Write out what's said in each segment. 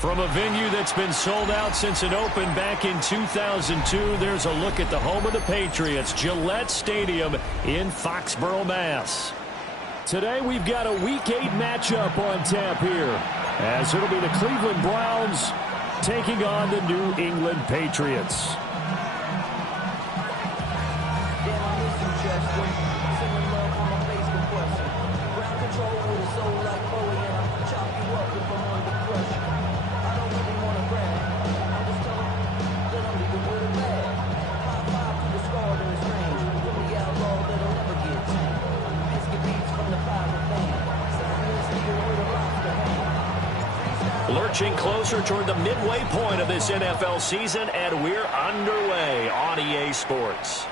From a venue that's been sold out since it opened back in 2002, there's a look at the home of the Patriots, Gillette Stadium in Foxborough, Mass. Today we've got a Week 8 matchup on tap here, as it'll be the Cleveland Browns taking on the New England Patriots. Lurching closer toward the midway point of this NFL season, and we're underway on EA Sports.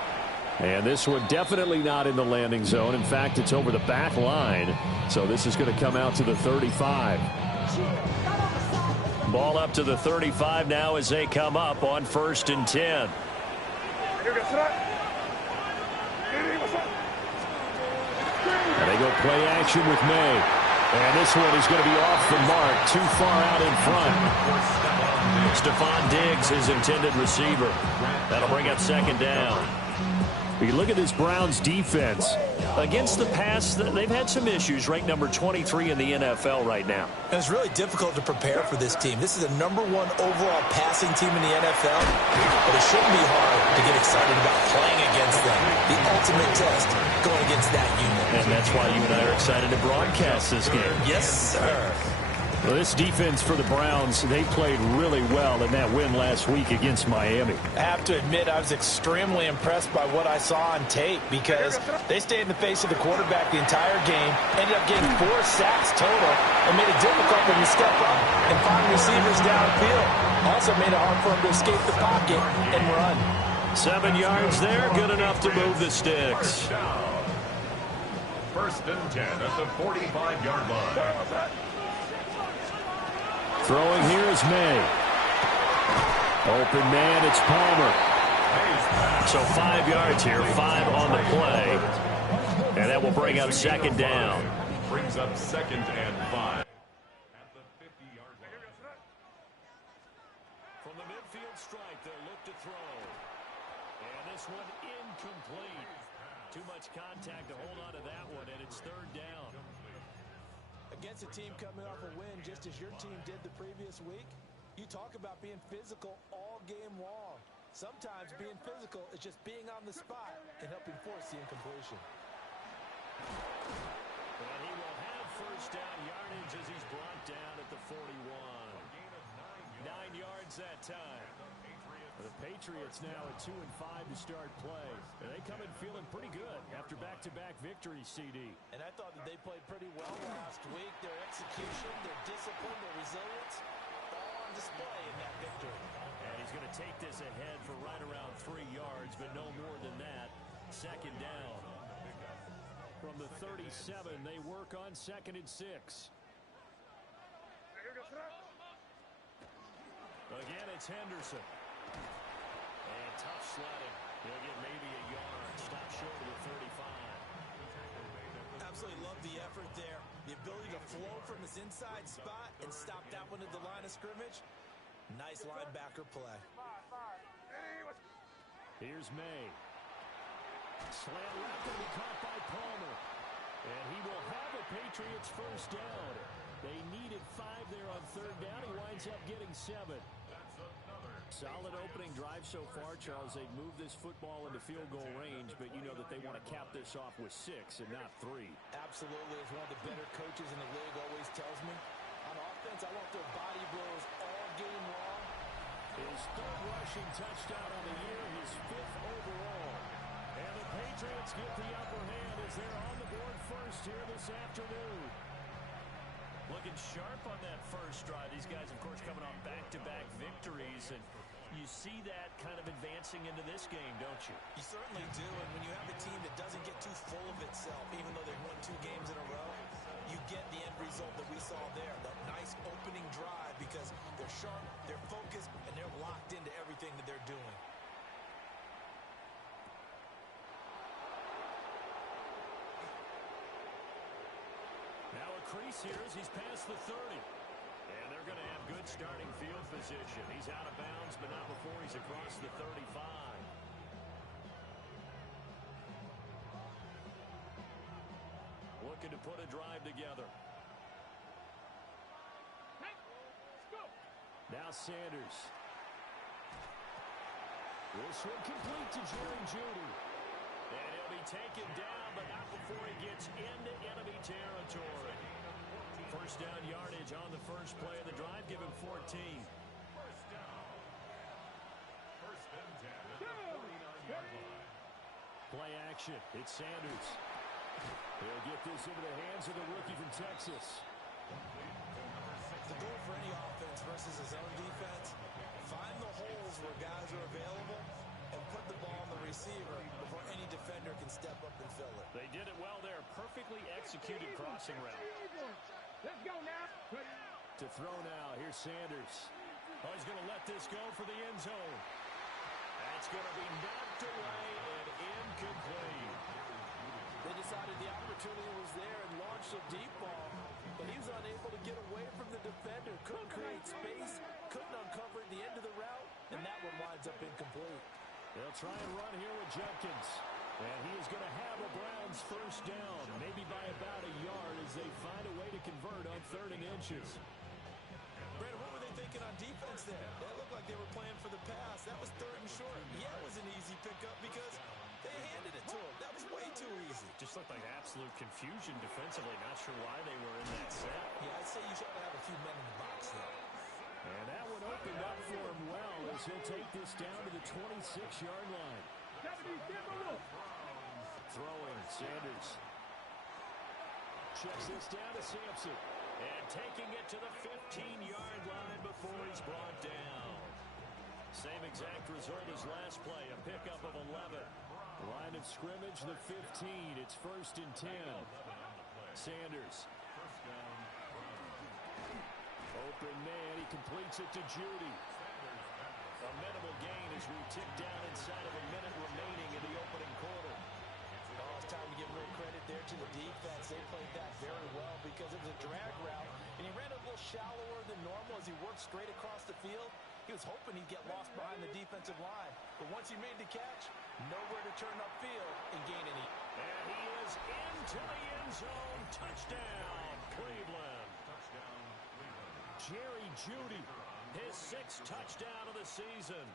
And this one definitely not in the landing zone. In fact, it's over the back line. So this is going to come out to the 35. Ball up to the 35 now as they come up on 1st and 10. And they go play action with May. And this one is going to be off the mark, too far out in front. Stephon Diggs, his intended receiver. That'll bring up 2nd down. You look at this Browns defense. Against the pass, they've had some issues, ranked number 23 in the NFL right now. And it's really difficult to prepare for this team. This is the #1 overall passing team in the NFL, but it shouldn't be hard to get excited about playing against them. The ultimate test going against that unit. And that's why you and I are excited to broadcast this game. Yes, sir. Well, this defense for the Browns, they played really well in that win last week against Miami. I have to admit, I was extremely impressed by what I saw on tape because they stayed in the face of the quarterback the entire game, ended up getting 4 sacks total, and made it difficult for him to step up and find receivers downfield. Also made it hard for him to escape the pocket and run. 7 yards there, good enough to move the sticks. 1st and 10 at the 45-yard line. Throwing here is May. Open man, it's Palmer. So 5 yards here, 5 on the play. And that will bring up 2nd down. Brings up 2nd and 5. At the 50-yard line. From the midfield strike, they'll look to throw. And this one incomplete. Too much contact to hold on to that one, and it's 3rd down. Against a team coming off a win just as your team did the previous week, you talk about being physical all game long. Sometimes being physical is just being on the spot and helping force the incompletion. And he will have 1st down yardage as he's brought down at the 41. 9 yards that time. The Patriots now at 2-5 to start play. And they come in feeling pretty good after back-to-back victories, CD. And I thought that they played pretty well last week. Their execution, their discipline, their resilience, all on display in that victory. And he's going to take this ahead for right around 3 yards, but no more than that. 2nd down. From the 37, they work on 2nd and 6. Again, it's Henderson. And tough sledding. He'll get maybe a yard. Stop short of the 35. Absolutely love the effort there. The ability to flow from his inside spot and stop that one at the line of scrimmage. Nice linebacker play. Here's May. Slant left and be caught by Palmer. And he will have a Patriots 1st down. They needed 5 there on 3rd down. He winds up getting 7. Solid opening drive so far, Charles. They've moved this football into field goal range, but you know that they want to cap this off with 6 and not 3. Absolutely. As one of the better coaches in the league always tells me, on offense, I want their body blows all game long. His 3rd rushing touchdown of the year, his 5th overall. And the Patriots get the upper hand as they're on the board first here this afternoon. Looking sharp on that first drive. These guys, of course, coming off back-to-back victories, and you see that kind of advancing into this game, don't you? You certainly do, and when you have a team that doesn't get too full of itself, even though they've won 2 games in a row, you get the end result that we saw there, that nice opening drive, because they're sharp, they're focused, and they're locked into everything that they're doing. Now a crease here as he's past the 30. And they're going to have good starting field position. He's out of bounds, but not before he's across the 35. Looking to put a drive together. Now Sanders. This one complete to Jerry Jeudy. And he'll be taken down, but not before he gets into enemy territory. First down yardage on the first play of the drive. Give him 14. First down. First and 10 at the 49-yard line. Play action. It's Sanders. He'll get this into the hands of the rookie from Texas. The goal for any offense versus his own defense, find the holes where guys are available and put the ball on the receiver before any defender can step up and fill it. They did it well there. Perfectly executed crossing route. Let's go now. To throw now. Here's Sanders. Oh, he's going to let this go for the end zone. That's going to be knocked away and incomplete. They decided the opportunity was there and launched a deep ball, but he was unable to get away from the defender. Couldn't create space, couldn't uncover the end of the route, and that one winds up incomplete. They'll try and run here with Jenkins. And he is going to have a Browns first down, maybe by about a yard as they find a way to convert on 3rd and inches. Brandon, what were they thinking on defense there? That looked like they were playing for the pass. That was 3rd and short. Yeah, it was an easy pickup because they handed it to him. That was way too easy. Just looked like absolute confusion defensively. Not sure why they were in that set. Yeah, I'd say you should have a few men in the box there. And that one opened up for him well as he'll take this down to the 26-yard line. Throwing, Sanders. Checks this down to Sampson. And taking it to the 15-yard line before he's brought down. Same exact result as last play, a pickup of 11. Line of scrimmage, the 15. It's 1st and 10. Sanders. Open man, he completes it to Jeudy. A minimal gain as we tick down inside of a minute remaining in the opening quarter. Oh, it's time to give real credit there to the defense. They played that very well because it was a drag route, and he ran a little shallower than normal as he worked straight across the field. He was hoping he'd get lost behind the defensive line, but once he made the catch, nowhere to turn upfield and gain any. And he is into the end zone. Touchdown, Cleveland. Jerry Jeudy, his 6th touchdown of the season.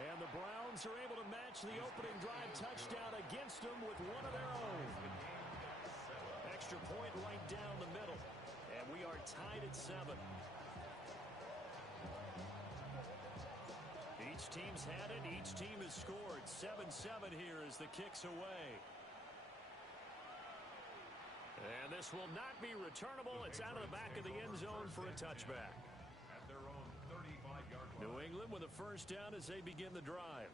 And the Browns are able to match the opening drive touchdown against them with one of their own. Extra point right down the middle. And we are tied at 7. Each team's had it. Each team has scored. 7-7 here as the kick's away. And this will not be returnable. It's out of the back of the end zone for a touchback. At their own 35-yard line. New England with a first down as they begin the drive.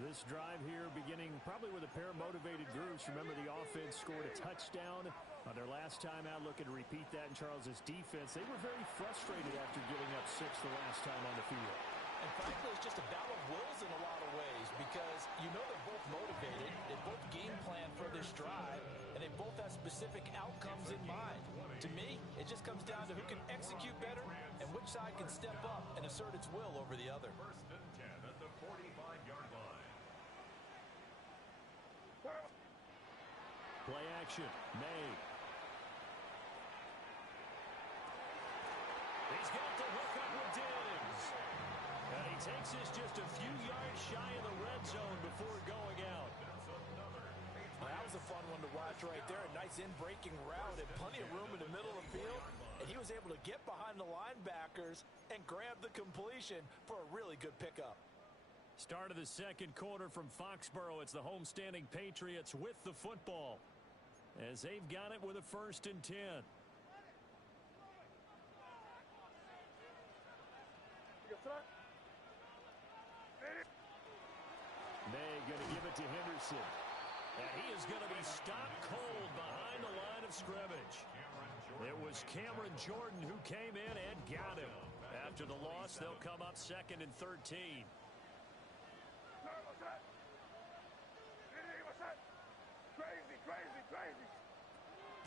This drive here beginning probably with a pair of motivated groups. Remember, the offense scored a touchdown on their last time out. Looking to repeat that in Charles's defense. They were very frustrated after giving up 6 the last time on the field. And frankly, it's just a battle of wills in a lot of ways because you know they're both motivated, they both game plan for this drive, and they both have specific outcomes in mind. To me, it just comes down to who can execute better and which side can step up and assert its will over the other. 1st and 10 at the 45-yard line. Play action, May. He's got the hook up with Diggs. And he takes this just a few yards shy of the red zone before going out. Well, that was a fun one to watch right there. A nice in-breaking route and plenty of room in the middle of the field. And he was able to get behind the linebackers and grab the completion for a really good pickup. Start of the second quarter from Foxborough. It's the homestanding Patriots with the football as they've got it with a 1st and 10. May going to give it to Henderson. And he is going to be stopped cold behind the line of scrimmage. It was Cameron Jordan who came in and got him. After the loss, they'll come up 2nd and 13.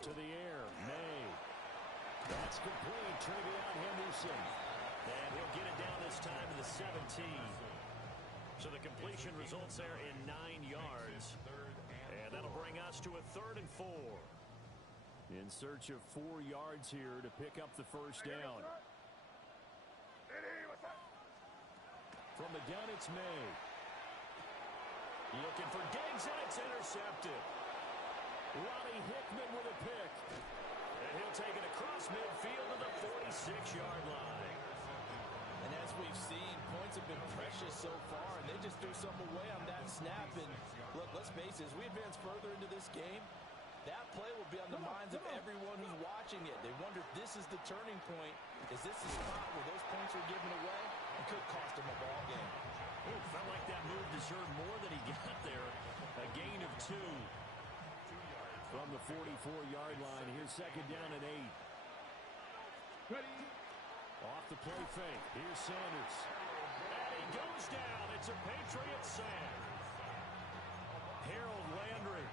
To the air, May. That's complete. Travion Henderson. And he'll get it down this time to the 17. So the completion results there in 9 yards. And that'll bring us to a 3rd and 4. In search of 4 yards here to pick up the first down. From the gun, it's May. Looking for Diggs, and it's intercepted. Ronnie Hickman with a pick. And he'll take it across midfield to the 46-yard line. And as we've seen, points have been precious so far, and they just threw some away on that snap. And look, let's face it, as we advance further into this game, that play will be on the minds of everyone who's watching it. They wonder if this is the turning point. Is this the spot where those points are given away? It could cost them a ball game. It felt like that move deserved more than he got there. A gain of 2. From the 44-yard line, here's 2nd down and 8. Off the play fake. Here's Sanders. And he goes down. It's a Patriot sack. Harold Landry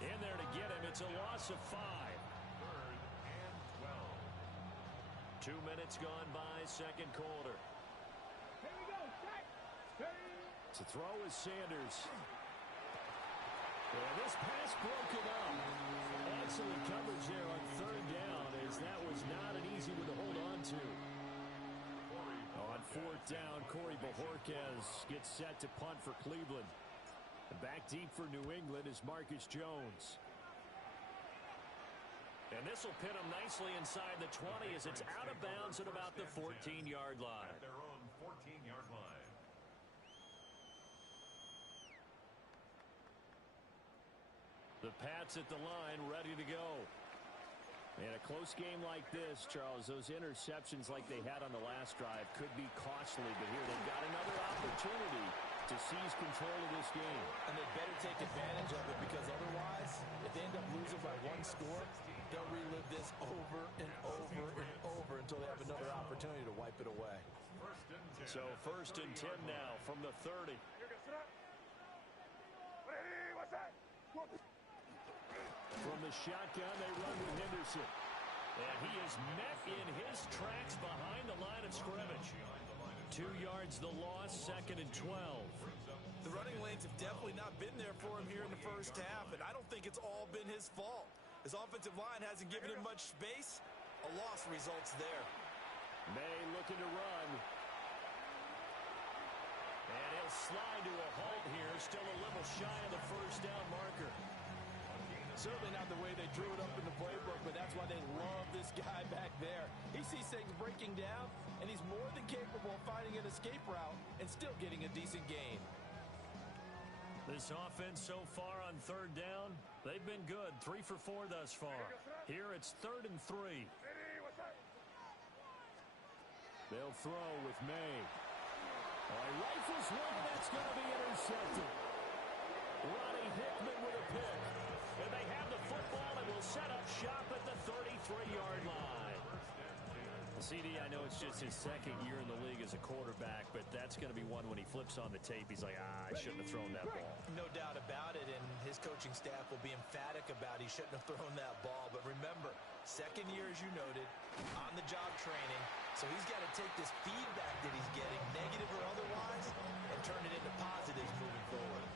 in there to get him. It's a loss of 5. 2 minutes gone by, 2nd quarter. Here we go, Shaq. To throw is Sanders. And this pass broken up. Excellent coverage there on 3rd down, as that was not an easy one to hold on to. On 4th down, Corey Bojorquez gets set to punt for Cleveland. Back deep for New England is Marcus Jones. And this will pin them nicely inside the 20 as it's out of bounds at about the 14-yard line. At their own 14-yard line. The Pats at the line, ready to go. And a close game like this, Charles, those interceptions like they had on the last drive could be costly. But here they've got another opportunity to seize control of this game. And they better take advantage of it, because otherwise, if they end up losing by 1 score, they'll relive this over and over and over until they have another opportunity to wipe it away. So 1st and 10 now from the 30. From the shotgun, they run with Henderson. And he is met in his tracks behind the line of scrimmage. 2 yards the loss, 2nd and 12. The running lanes have definitely not been there for him here in the first half, and I don't think it's all been his fault. His offensive line hasn't given him much space. A loss results there. May looking to run. And he'll slide to a halt here, still a little shy of the first down marker. Certainly not the way they drew it up in the playbook, but that's why they love this guy back there. He sees things breaking down, and he's more than capable of finding an escape route and still getting a decent gain. This offense so far on 3rd down, they've been good. 3 for 4 thus far. Here it's 3rd and 3. They'll throw with May. He rifles one, and that's going to be intercepted. Ronnie Hickman with a pick. And they have the football and will set up shop at the 33-yard line. CD, I know it's just his 2nd year in the league as a quarterback, but that's going to be one when he flips on the tape. He's like, I shouldn't have thrown that ball. No doubt about it, and his coaching staff will be emphatic about he shouldn't have thrown that ball. But remember, 2nd year, as you noted, on-the-job training, so he's got to take this feedback that he's getting, negative or otherwise, and turn it into positives moving forward.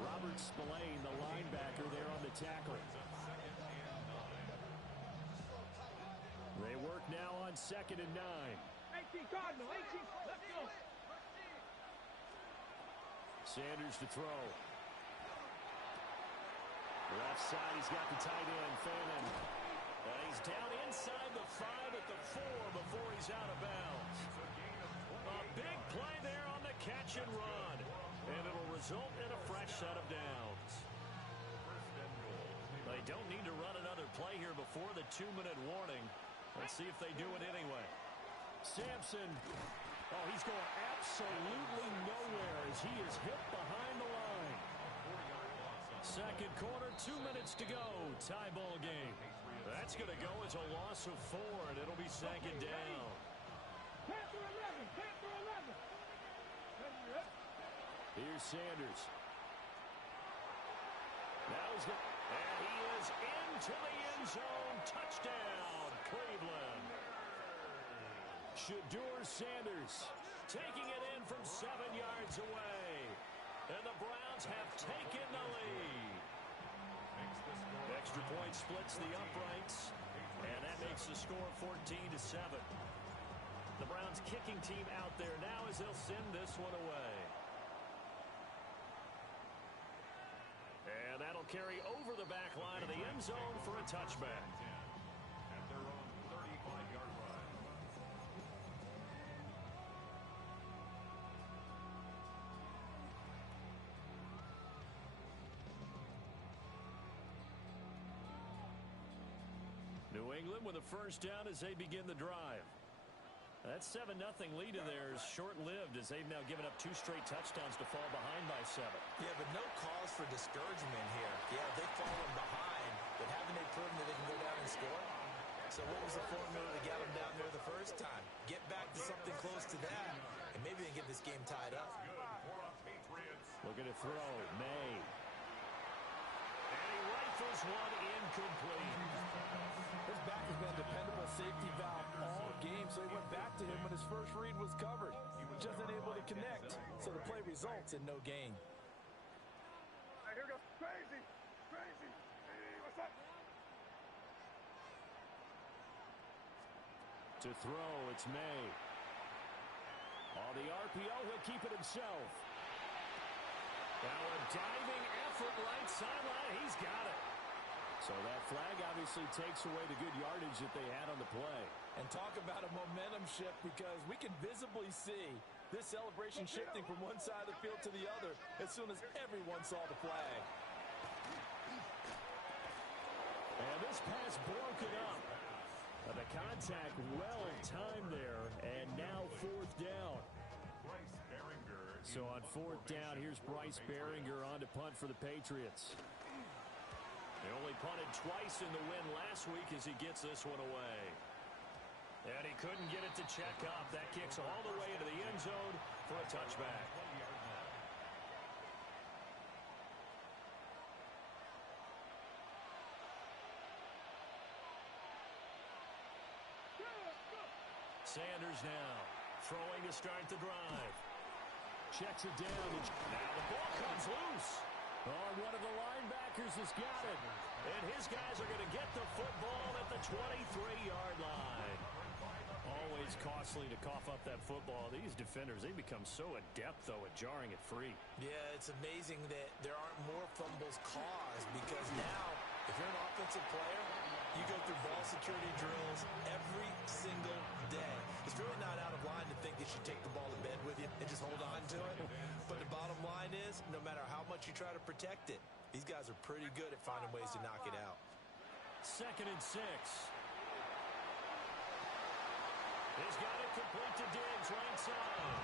Robert Spillane, the linebacker, there on the tackle. They work now on 2nd and 9. 18 Cardinal, 18. Let's go. Sanders to throw. Left side, he's got the tight end, Phelan. He's down inside the 5 at the 4 before he's out of bounds. A big play there on the catch and run. And it'll result in a fresh set of downs. They don't need to run another play here before the 2-minute warning. Let's see if they do it anyway. Sampson. Oh, he's going absolutely nowhere as he is hit behind the line. 2nd quarter, 2 minutes to go. Tie ball game. That's going to go as a loss of 4, and it'll be 2nd down. Panther 11, Panther 11. Here's Sanders. Now he's going, and he is into the end zone. Touchdown, Cleveland. Shedeur Sanders taking it in from 7 yards away. And the Browns have taken the lead. Extra point splits the uprights. And that makes the score 14-7. The Browns kicking team out there now as they'll send this one away. And that'll carry over the back line of the end zone for a touchback. At their own 35-yard line. New England with a first down as they begin the drive. That 7-0 lead of theirs short-lived as they've now given up 2 straight touchdowns to fall behind by 7. Yeah, but no cause for discouragement here. Yeah, they've fallen behind, but haven't they proven that they can go down and score? So what was the formula that got them down there the first time? Get back to something close to that, and maybe they get this game tied up. Looking to throw, May. And he rifles one incomplete. His back has been a dependable safety valve all game, so he went back to him when his first read was covered. Just unable to connect, so the play results in no gain. Hey, here goes crazy. Crazy. Hey, what's up? To throw, it's May. On the RPO, he'll keep it himself. Now a diving effort right sideline. He's got it. So that flag obviously takes away the good yardage that they had on the play. And talk about a momentum shift, because we can visibly see this celebration shifting from one side of the field to the other as soon as everyone saw the flag. And this pass broken up. The contact well timed there, and now 4th down. So on 4th down, here's Bryce Behringer on to punt for the Patriots. They only punted twice in the win last week as he gets this one away. And he couldn't get it to check up. That kicks all the way into the end zone for a touchback. Sanders now throwing to start the drive. Checks it down. Now the ball comes loose. Oh, one of the linebackers has got it. And his guys are going to get the football at the 23-yard line. Always costly to cough up that football. These defenders, they become so adept, though, at jarring it free. Yeah, it's amazing that there aren't more fumbles caused, because now, if you're an offensive player, you go through ball security drills every single day. It's really not out of line to think that you take the ball to bed with you and just hold on to it. But the bottom line is, no matter how much you try to protect it, these guys are pretty good at finding ways to knock it out. 2nd and 6. He's got it complete to Diggs, right side.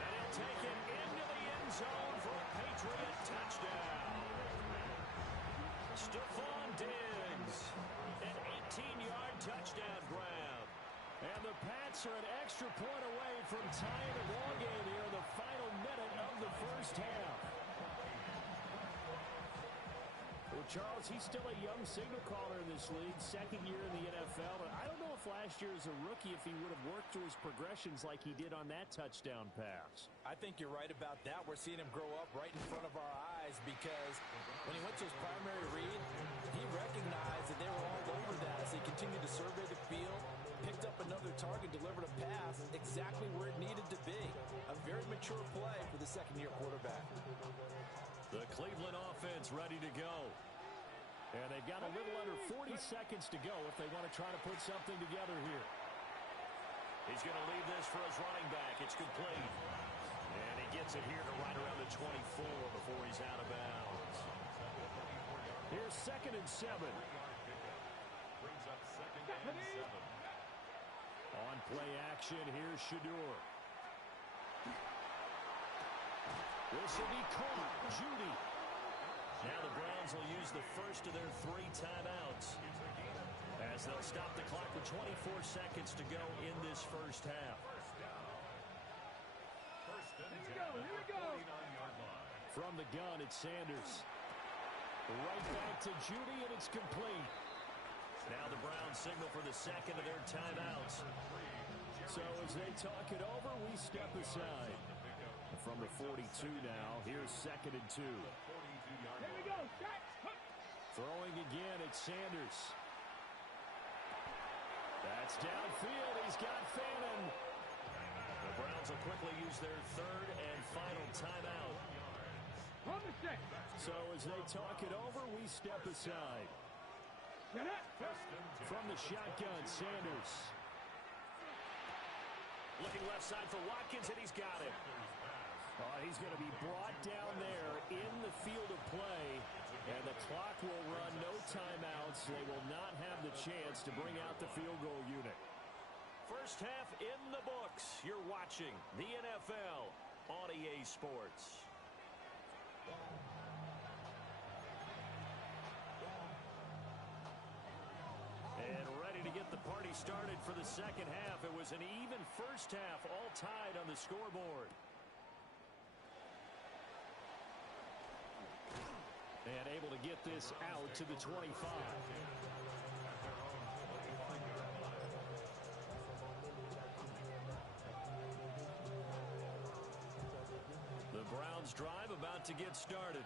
And he'll take it into the end zone for a Patriot touchdown. Stephon Diggs, an 18-yard touchdown grab. And the Pats are an extra point away from tying the ball game here in the final minute of the first half. Well, Charles, he's still a young signal caller in this league, 2nd year in the NFL. And I don't know if last year as a rookie, if he would have worked through his progressions like he did on that touchdown pass. I think you're right about that. We're seeing him grow up right in front of our eyes, because when he went to his primary read, he recognized that they were all over that as they continued to survey the field, picked up another target, delivered a pass exactly where it needed to be. A very mature play for the 2nd-year quarterback. The Cleveland offense ready to go. And they've got a little under 40 seconds to go if they want to try to put something together here. He's going to leave this for his running back. It's complete. And he gets it here to right around the 24 before he's out of bounds. Here's 2nd and 7. Brings up 2nd and 7. On play action, here's Shedeur. This will be caught. Judy. Now the Browns will use the first of their 3 timeouts as they'll stop the clock with 24 seconds to go in this first half. Here we go. From the gun, it's Sanders. Right back to Judy, and it's complete. Now the Browns signal for the 2nd of their timeouts. So as they talk it over, we step aside. From the 42 now, here's 2nd and 2. Here we go. Throwing again, it's Sanders. That's downfield. He's got Fannin. The Browns will quickly use their 3rd and final timeout. So as they talk it over, we step aside. From the shotgun, Sanders. Looking left side for Watkins, and he's got it. He's going to be brought down there in the field of play, and the clock will run, no timeouts. They will not have the chance to bring out the field goal unit. First half in the books. You're watching the NFL on EA Sports. And ready to get the party started for the second half. It was an even first half, all tied on the scoreboard. And able to get this out to the 25. The Browns drive about to get started.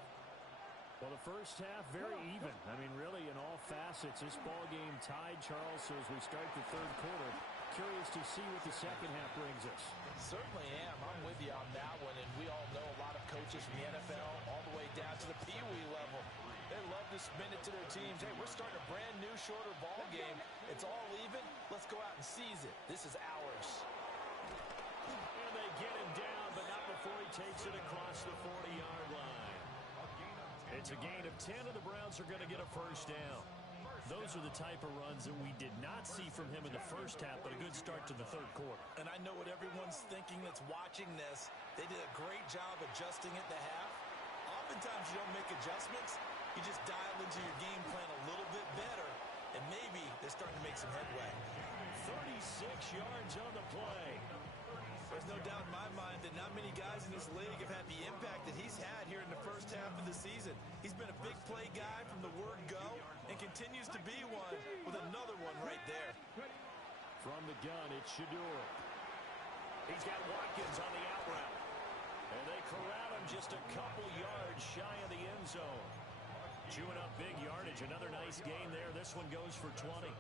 Well, the first half, very even. I mean, really, in all facets, this ball game tied, Charles. So as we start the third quarter, curious to see what the second half brings us. Certainly am. I'm with you on that one. And we all know a lot of coaches from the NFL all the way down to the Pee Wee level. They love to spin it to their teams. Hey, we're starting a brand new, shorter ball game. It's all even. Let's go out and seize it. This is ours. And they get him down, but not before he takes it across the 40-yard line. It's a gain of 10, and the Browns are going to get a first down. Those are the type of runs that we did not see from him in the first half, but a good start to the third quarter. And I know what everyone's thinking that's watching this. They did a great job adjusting at the half. Oftentimes you don't make adjustments. You just dial into your game plan a little bit better, and maybe they're starting to make some headway. 36 yards on the play. There's no doubt in my mind that not many guys in this league have had the impact that he's had here in the first half of the season. He's been a big play guy from the word go and continues to be one with another one right there. From the gun, it's Shador. He's got Watkins on the out route. And they corral him just a couple yards shy of the end zone. Chewing up big yardage. Another nice gain there. This one goes for 20.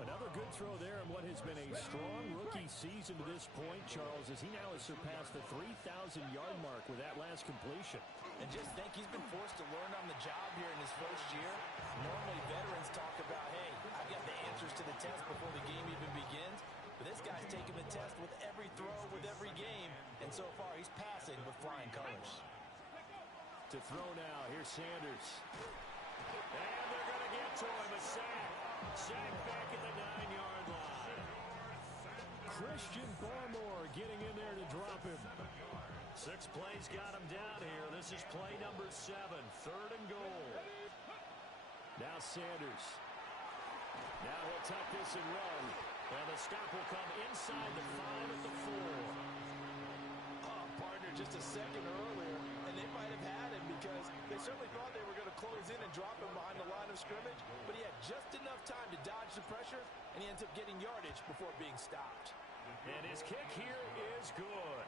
Another good throw there in what has been a strong rookie season to this point, Charles, as he now has surpassed the 3,000-yard mark with that last completion. And just think, he's been forced to learn on the job here in his first year. Normally, veterans talk about, hey, I've got the answers to the test before the game even begins. But this guy's taking the test with every throw, with every game. And so far, he's passing with flying colors. To throw now, here's Sanders. And they're going to get to him, a sack. Sack back at the 9-yard line. Christian Barmore getting in there to drop him. 6 plays got him down here. This is play number 7, 3rd and goal. Now Sanders. Now he'll tuck this and run. And the stop will come inside the 5 at the 4. Partner, just a second earlier, and they might have had him because they certainly thought they were going to close in and drop him behind the line of scrimmage, but he had just enough time to dodge the pressure, and he ends up getting yardage before being stopped. And his kick here is good.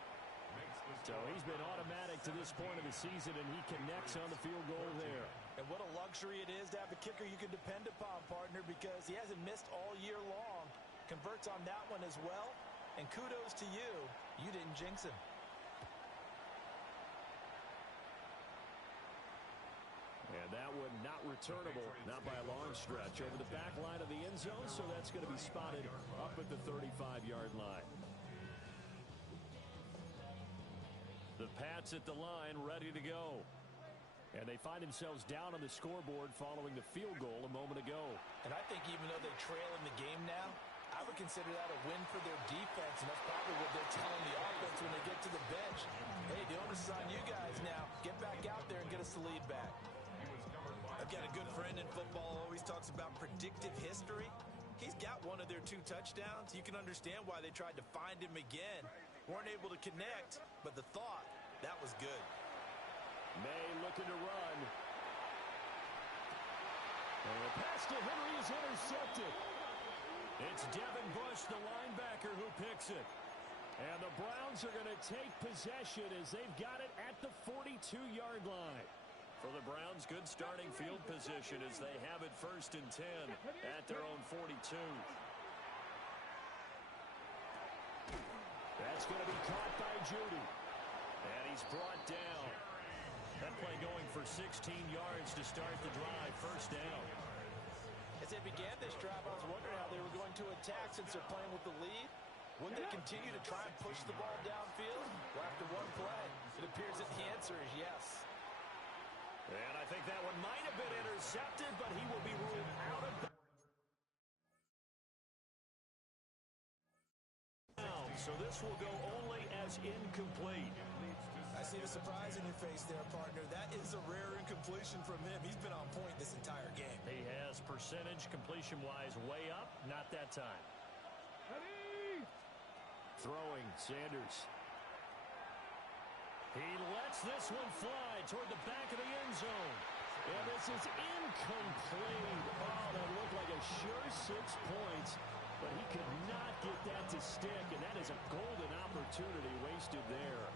So he's been automatic to this point of the season, and he connects on the field goal there. And what a luxury it is to have a kicker you can depend upon, partner, because he hasn't missed all year long. Converts on that one as well, and kudos to you. You didn't jinx him. And that one not returnable, not by a long stretch, over the back line of the end zone, so that's going to be spotted up at the 35-yard line. The Pats at the line, ready to go. And they find themselves down on the scoreboard following the field goal a moment ago. And I think even though they trail in the game now, I would consider that a win for their defense, and that's probably what they're telling the offense when they get to the bench. Hey, the onus is on you guys now. Get back out there and get us the lead back. I've got a good friend in football, always talks about predictive history. He's got one of their 2 touchdowns. You can understand why they tried to find him again. Weren't able to connect, but the thought, that was good. May looking to run. And the pass to Henry is intercepted. It's Devin Bush Bush, the linebacker, who picks it. And the Browns are going to take possession as they've got it at the 42-yard line. For the Browns, good starting field position as they have it 1st and 10 at their own 42. That's going to be caught by Judy. And he's brought down. That play going for 16 yards to start the drive, 1st down. As they began this drive, I was wondering how they were going to attack since they're playing with the lead. Would they continue to try and push the ball downfield? Well, after one play, it appears that the answer is yes. And I think that one might have been intercepted, but he will be ruled out of bounds. So this will go only as incomplete. I see the surprise in your face there, partner. That is a rare incompletion from him. He's been on point this entire game. He has percentage completion-wise way up. Not that time. Throwing, Sanders. He lets this one fly toward the back of the end zone. And this is incomplete. Oh, that looked like a sure 6 points. But he could not get that to stick. And that is a golden opportunity wasted there.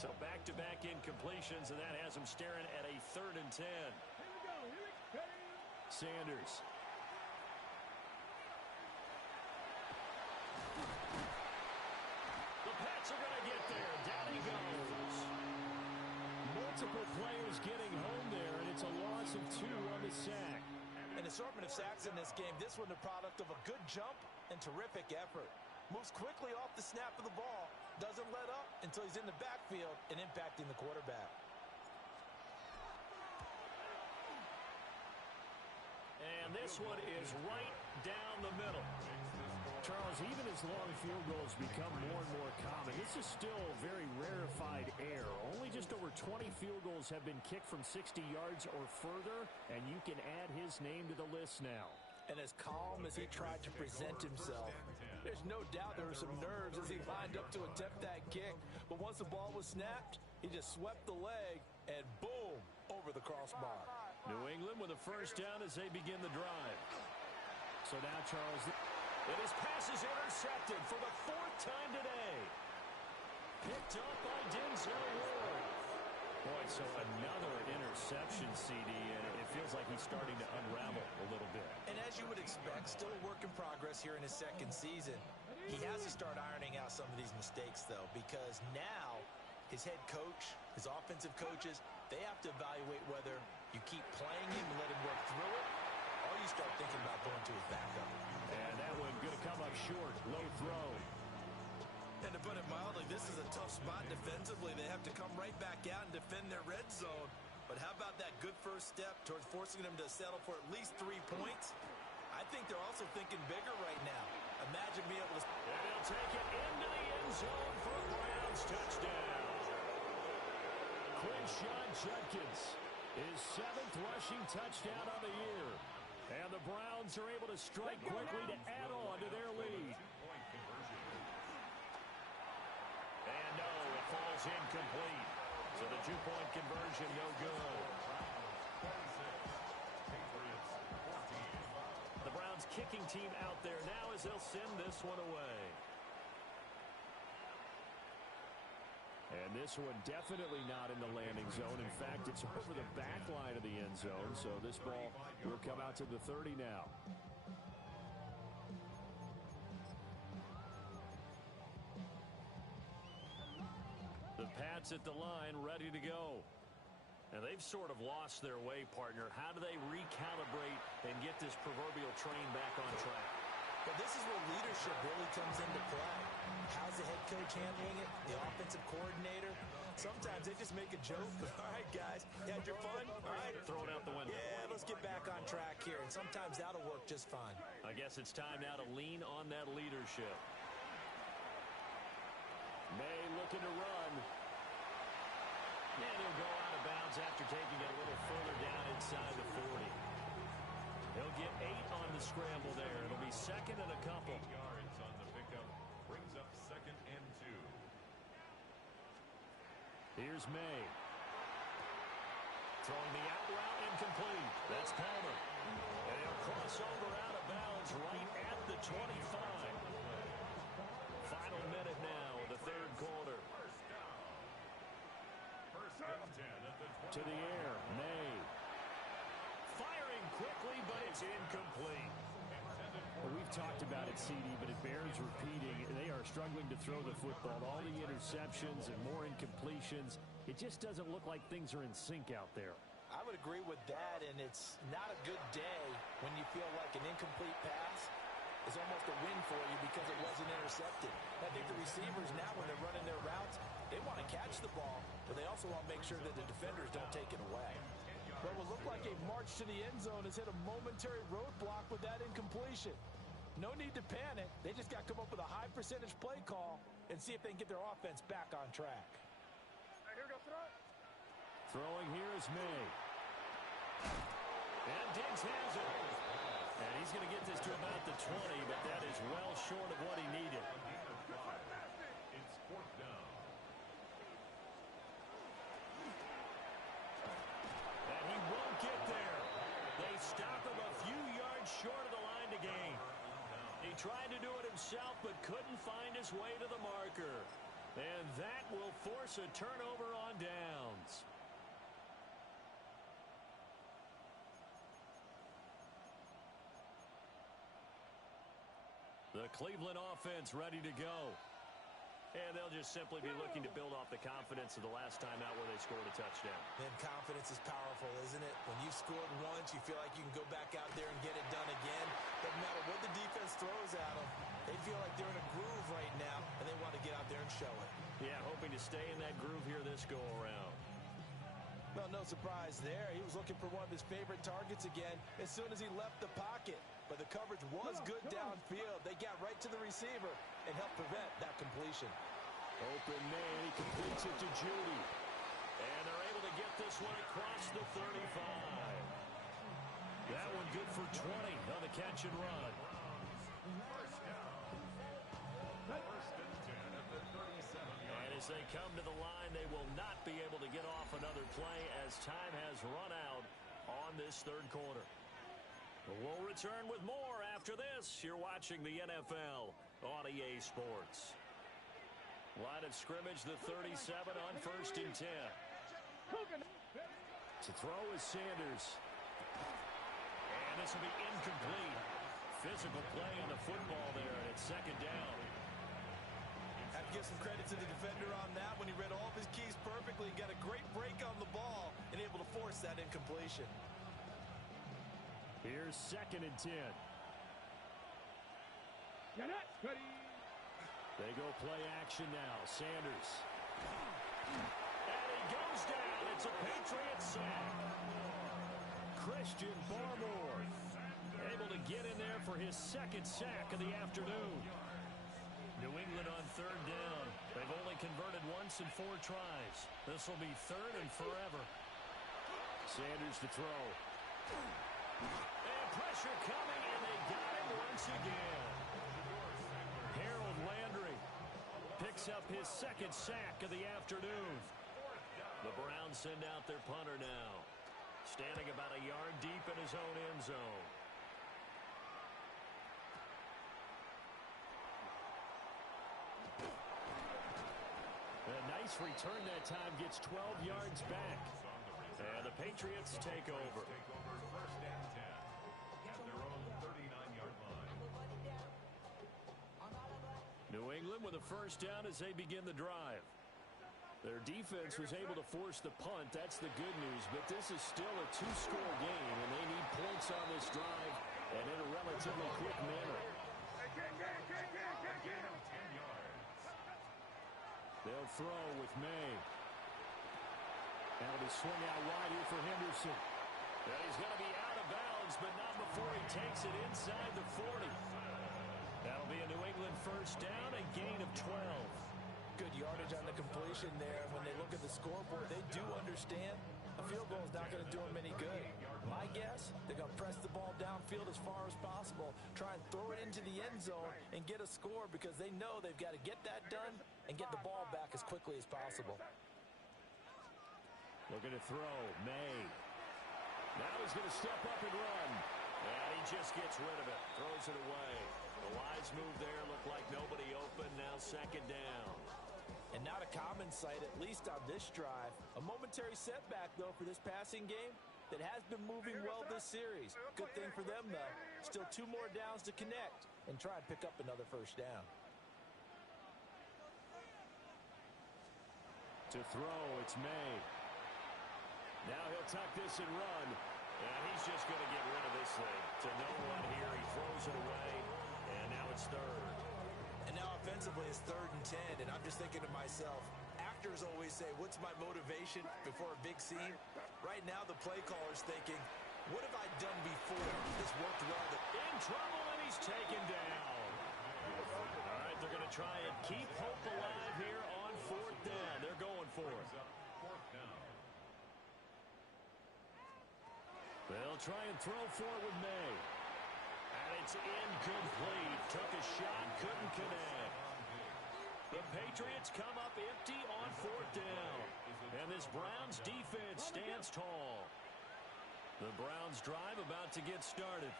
So back-to-back incompletions, and that has him staring at a 3rd and 10. Sanders. The Pats are going to get there. Down he goes. Multiple players getting home there, and it's a loss of 2 on the sack. An assortment of sacks in this game. This one the product of a good jump and terrific effort. Moves quickly off the snap of the ball. Doesn't let up until he's in the backfield and impacting the quarterback. And this one is right down the middle. Charles, even as long field goals become more and more common, this is still very rarefied air. Only just over 20 field goals have been kicked from 60 yards or further, and you can add his name to the list now. And as calm as he tried to present himself, there's no doubt there were some nerves as he lined up to attempt that kick. But once the ball was snapped, he just swept the leg and boom, over the crossbar. New England with a 1st down as they begin the drive. So now Charles, and his pass is intercepted for the 4th time today. Picked up by Denzel Ward. Boy, so another interception, CD, and it feels like he's starting to unravel a little bit. And as you would expect, still a work in progress here in his 2nd season. He has to start ironing out some of these mistakes, though, because now his head coach, his offensive coaches, they have to evaluate whether you keep playing him and let him work through it, or you start thinking about going to his backup. And that one going to come up short, low throw. And to put it mildly, this is a tough spot defensively. They have to come right back out and defend their red zone. But how about that good first step towards forcing them to settle for at least 3 points? I think they're also thinking bigger right now. Imagine being able to... And he'll take it into the end zone for a Browns touchdown. Quinshon Judkins, his 7th rushing touchdown on the year. And the Browns are able to strike quickly to add on to their lead. And no, it falls incomplete. So the 2-point conversion no good. The Browns kicking team out there now as they'll send this one away. And this one definitely not in the landing zone. In fact, it's over the back line of the end zone. So this ball will come out to the 30 now. The Pats at the line, ready to go. Now, they've sort of lost their way, partner. How do they recalibrate and get this proverbial train back on track? But this is where leadership really comes into play. How's the head coach handling it? The offensive coordinator? Sometimes they just make a joke. All right, guys, you had your fun? All right. Throw it out the window. Yeah, let's get back on track here. And sometimes that'll work just fine. I guess it's time now to lean on that leadership. May looking to run. And he'll go out of bounds after taking it a little further down inside the 40. He'll get 8 on the scramble there. It'll be 2nd and a couple. 8 yards on the pickup. Brings up 2nd and 2. Here's May. Throwing the out route incomplete. That's Palmer. And he'll cross over out of bounds right at the 25. Final minute now of the third quarter. First and 10 at the 20. To the air, May. Firing quickly, but it's incomplete. Well, we've talked about it, CD, but it bears repeating. They are struggling to throw the football. All the interceptions and more incompletions. It just doesn't look like things are in sync out there. I would agree with that, and it's not a good day when you feel like an incomplete pass is almost a win for you because it wasn't intercepted. I think the receivers now, when they're running their routes, they want to catch the ball, but they also want to make sure that the defenders don't take it away. What will look like a march to the end zone has hit a momentary roadblock with that incompletion. No need to panic. They just got to come up with a high percentage play call and see if they can get their offense back on track. Hey, here goes throw. Throwing here is May. And Diggs has it. And he's going to get this to about the 20, but that is well short of what he needed. It's fourth down. And he won't get there. They stop him a few yards short of the line to gain. He tried to do it himself, but couldn't find his way to the marker. And that will force a turnover on downs. The Cleveland offense ready to go. And they'll just simply be looking to build off the confidence of the last time out where they scored a touchdown. And confidence is powerful, isn't it? When you've scored once, you feel like you can go back out there and get it done again. Doesn't matter what the defense throws at them. They feel like they're in a groove right now, and they want to get out there and show it. Yeah, hoping to stay in that groove here this go-around. Well, no surprise there. He was looking for one of his favorite targets again as soon as he left the pocket. But the coverage was good downfield. They got right to the receiver and helped prevent that completion. Open man, he completes it to Judy. And they're able to get this one across the 35. That one good for 20 on the catch and run. First down. First and 10 at the 37-yard. And as they come to the line, they will not be able to get off another play as time has run out on this third quarter. We'll return with more after this. You're watching the NFL on EA Sports. Line of scrimmage, the 37 on first and 10. To throw is Sanders. And this will be incomplete. Physical play on the football there, and it's second down. Have to give some credit to the defender on that. When he read all of his keys perfectly, got a great break on the ball and able to force that incompletion. Here's second and 10. They go play action now. Sanders. And he goes down. It's a Patriot sack. Christian Barmore able to get in there for his second sack of the afternoon. New England on third down. They've only converted once in 4 tries. This will be third and forever. Sanders to throw. And pressure coming, and they got him once again. Harold Landry picks up his second sack of the afternoon. The Browns send out their punter now, standing about a yard deep in his own end zone. A nice return that time, gets 12 yards back. And the Patriots take over. First and 10 at their own 39-yard line. New England with a first down as they begin the drive. Their defense was able to force the punt. That's the good news. But this is still a 2-score game, and they need points on this drive and in a relatively quick manner. They'll throw with May. That'll be swung out wide here for Henderson. And he's going to be out of bounds, but not before he takes it inside the 40. That'll be a New England first down, a gain of 12. Good yardage on the completion there. When they look at the scoreboard, they do understand a field goal is not going to do them any good. My guess, they're going to press the ball downfield as far as possible, try and throw it into the end zone and get a score because they know they've got to get that done and get the ball back as quickly as possible. Looking to throw. May. Now he's going to step up and run. And he just gets rid of it. Throws it away. The wise move there. Looked like nobody open. Now second down. And not a common sight, at least on this drive. A momentary setback, though, for this passing game that has been moving well this series. Good thing for them, though. Still 2 more downs to connect and try and pick up another first down. To throw, it's May. Now he'll tuck this and run. And he's just going to get rid of this thing. To no one here. He throws it away. And now it's third. And now offensively it's 3rd and 10. And I'm just thinking to myself, actors always say, what's my motivation before a big scene? Right now the play caller's thinking, what have I done before that's worked well? In trouble, and he's taken down. All right, they're going to try and keep hope alive here on 4th down. They're going for it. They'll try and throw for it with May. And it's incomplete. Took a shot, couldn't connect. The Patriots come up empty on 4th down. And this Browns defense stands tall. The Browns drive about to get started.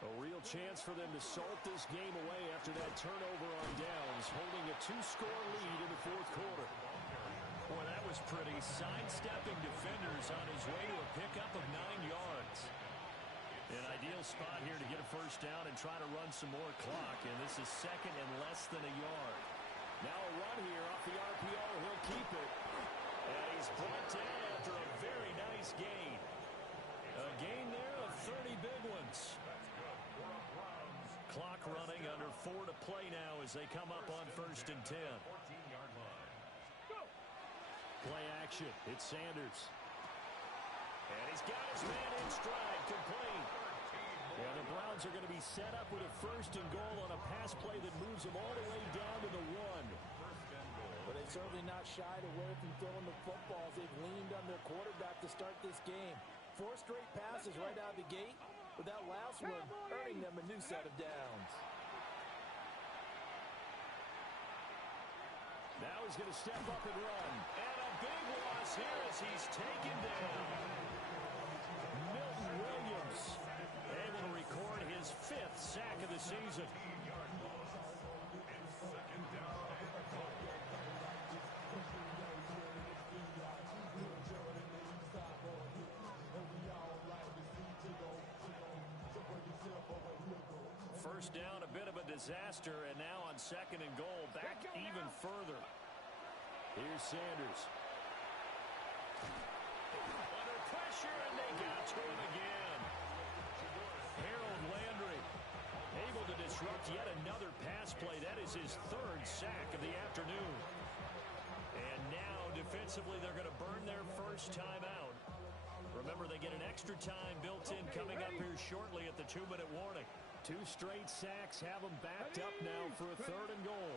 A real chance for them to salt this game away after that turnover on downs, holding a 2-score lead in the 4th quarter. Boy, that was pretty. Sidestepping defenders on his way to a pickup of 9 yards. An ideal spot here to get a first down and try to run some more clock. And this is 2nd and less than a yard. Now a run here off the RPO. He'll keep it. And he's brought down after a very nice gain. A gain there of 30 big ones. Clock running under 4 to play now as they come up on 1st and 10. Play action. It's Sanders. And he's got his man in stride, complete. Yeah, the Browns are going to be set up with a 1st and goal on a pass play that moves them all the way down to the 1. But they're certainly not shied away from throwing the footballs. They've leaned on their quarterback to start this game. 4 straight passes right out of the gate, with that last one earning them a new set of downs. Now he's going to step up and run. And a big loss here as he's taken down. Milton Williams able to record his 5th sack of the season. First down, a bit of a disaster, and now on 2nd and goal, back even further. Here's Sanders. Under pressure, and they got to him again. Harold Landry able to disrupt yet another pass play. That is his 3rd sack of the afternoon. And now, defensively, they're going to burn their first timeout. Remember, they get an extra time built in coming up here shortly at the 2-minute warning. 2 straight sacks have them backed up now for a 3rd and goal.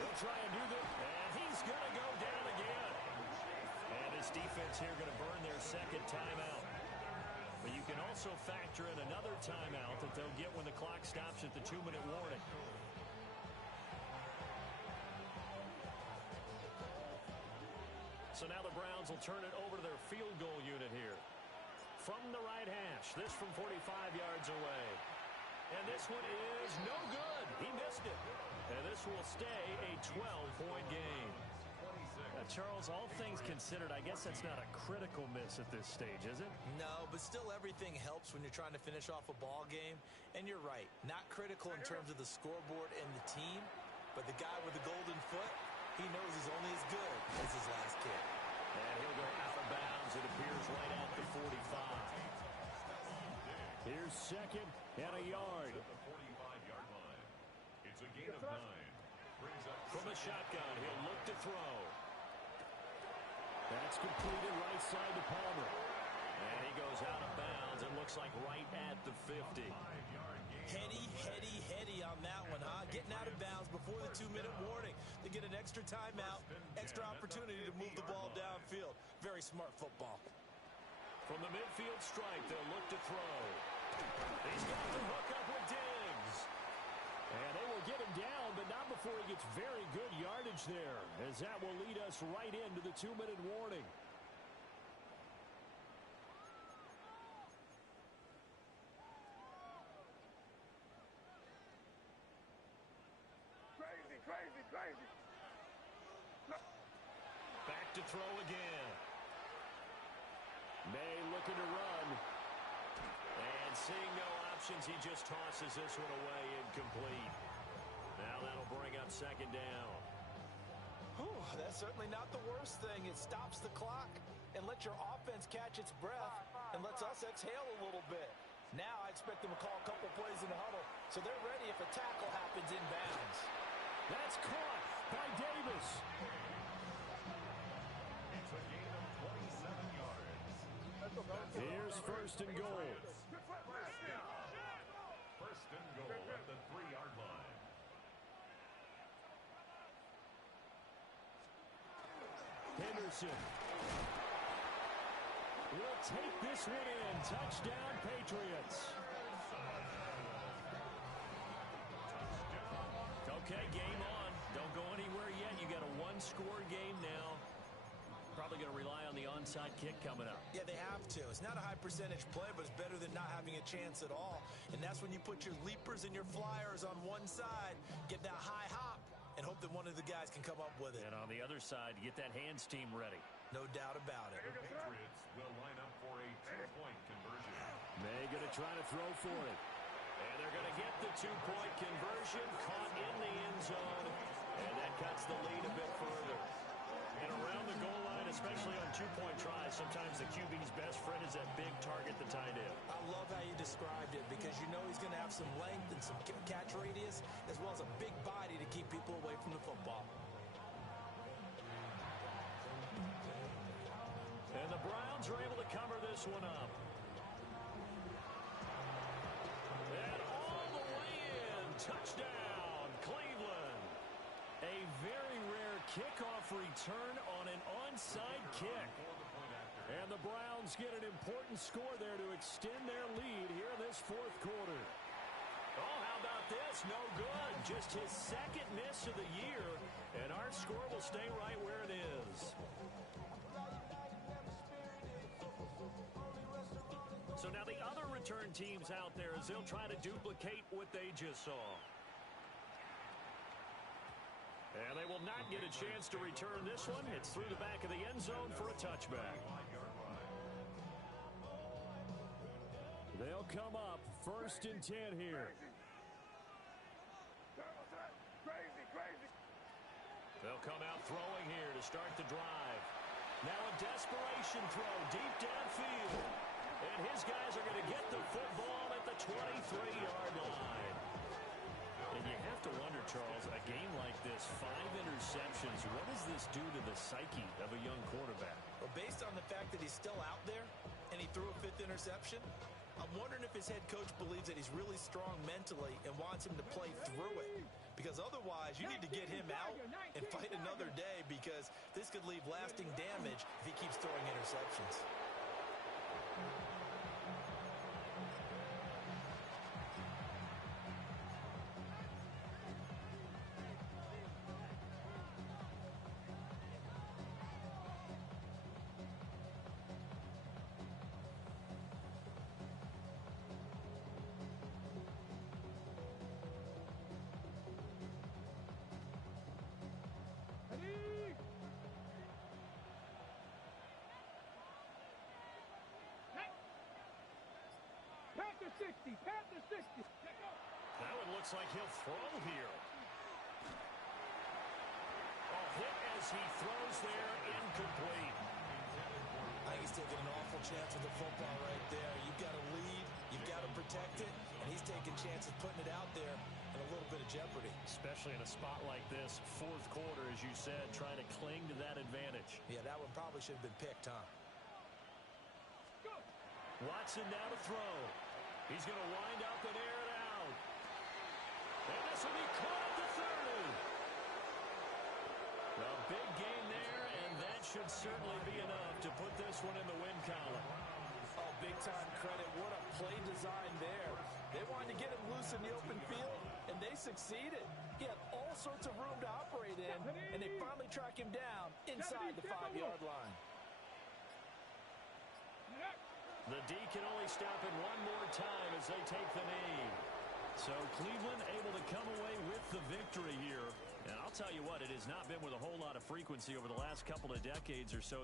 He'll try and do this, and he's going to go down again. And his defense here going to burn their 2nd timeout. But you can also factor in another timeout that they'll get when the clock stops at the 2-minute warning. So now the Browns will turn it over to their field goal unit here. From the right hash, this from 45 yards away. And this one is no good. He missed it. And this will stay a 12-point game. Charles, all things considered, I guess that's not a critical miss at this stage, is it? No, but still everything helps when you're trying to finish off a ball game. And you're right, not critical in terms of the scoreboard and the team, but the guy with the golden foot, he knows he's only as good as his last kick. And he'll go out of bounds. It appears right at the 45. Here's 2nd and a yard. At the 45-yard line. It's a gain of 9. Brings up from a shotgun. He'll look to throw. That's completed right side to Palmer. And he goes out of bounds. It looks like right at the 50. Heady on that one, huh? Getting out of bounds before the 2-minute warning to get an extra timeout, extra opportunity to move the ball downfield. Very smart football. From the midfield stripe, they'll look to throw. He's got the hook up with Diggs. And they will get him down, but not before he gets very good yardage there, as that will lead us right into the 2-minute warning. Crazy, crazy, crazy. Back to throw again. May looking to run. And seeing no options, he just tosses this one away incomplete. Now that'll bring up second down. Whew, that's certainly not the worst thing. It stops the clock and lets your offense catch its breath and lets us exhale a little bit. Now I expect them to call a couple plays in the huddle so they're ready if a tackle happens in bounds. That's caught by Davis. It's a gain of 27 yards. Here's first and goal. First and goal at the 3-yard line. Henderson will take this one in. Touchdown, Patriots. Okay, game on. Don't go anywhere yet. You got a one-score game now. Probably going to rely on the onside kick coming up. Yeah, they have to. It's not a high percentage play, but it's better than not having a chance at all. And that's when you put your leapers and your flyers on one side, get that high hop, and hope that one of the guys can come up with it. And on the other side, get that hands team ready. No doubt about it. The Patriots will line up for a 2-point conversion. May going to try to throw for it. And they're going to get the 2-point conversion, caught in the end zone, and that cuts the lead a bit further. And around the goal line, especially on 2-point tries, sometimes the QB's best friend is that big target, the tight end. I love how you described it because you know he's going to have some length and some catch radius as well as a big body to keep people away from the football. And the Browns are able to cover this one up. And all the way in. Touchdown, Cleveland. A very rare kickoff return on an onside kick. And the Browns get an important score there to extend their lead here in this fourth quarter. Oh, how about this? No good. Just his second miss of the year. And our score will stay right where it is. So now the other return teams out there as they'll try to duplicate what they just saw. And they will not get a chance to return this one. It's through the back of the end zone for a touchback. They'll come up first and 10 here. Crazy, crazy. They'll come out throwing here to start the drive. Now a desperation throw deep downfield. And his guys are going to get the football at the 23-yard line. And you have to wonder, Charles, a game like this, 5 interceptions, what does this do to the psyche of a young quarterback? Well, based on the fact that he's still out there and he threw a 5th interception, I'm wondering if his head coach believes that he's really strong mentally and wants him to play through it. Because otherwise, you need to get him out and fight another day because this could leave lasting damage if he keeps throwing interceptions. Panther 60, Panther 60. Now it looks like he'll throw here. Oh, hit as he throws there, incomplete. I think he's taking an awful chance with the football right there. You've got to lead, you've got to protect it, and he's taking chances putting it out there in a little bit of jeopardy. Especially in a spot like this, fourth quarter, as you said, trying to cling to that advantage. Yeah, that one probably should have been picked, huh? Watson now to throw. He's going to wind up and air it out. And this will be caught at the 30. A big gain there, and that should certainly be enough to put this one in the win column. Oh, big-time credit. What a play design there. They wanted to get him loose in the open field. and they succeeded. He had all sorts of room to operate in, and they finally track him down inside the 5-yard line. The D can only stop it one more time as they take the knee. So Cleveland able to come away with the victory here. And I'll tell you what, it has not been with a whole lot of frequency over the last couple of decades or so.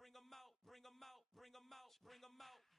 Bring them out, bring them out, bring them out, bring them out.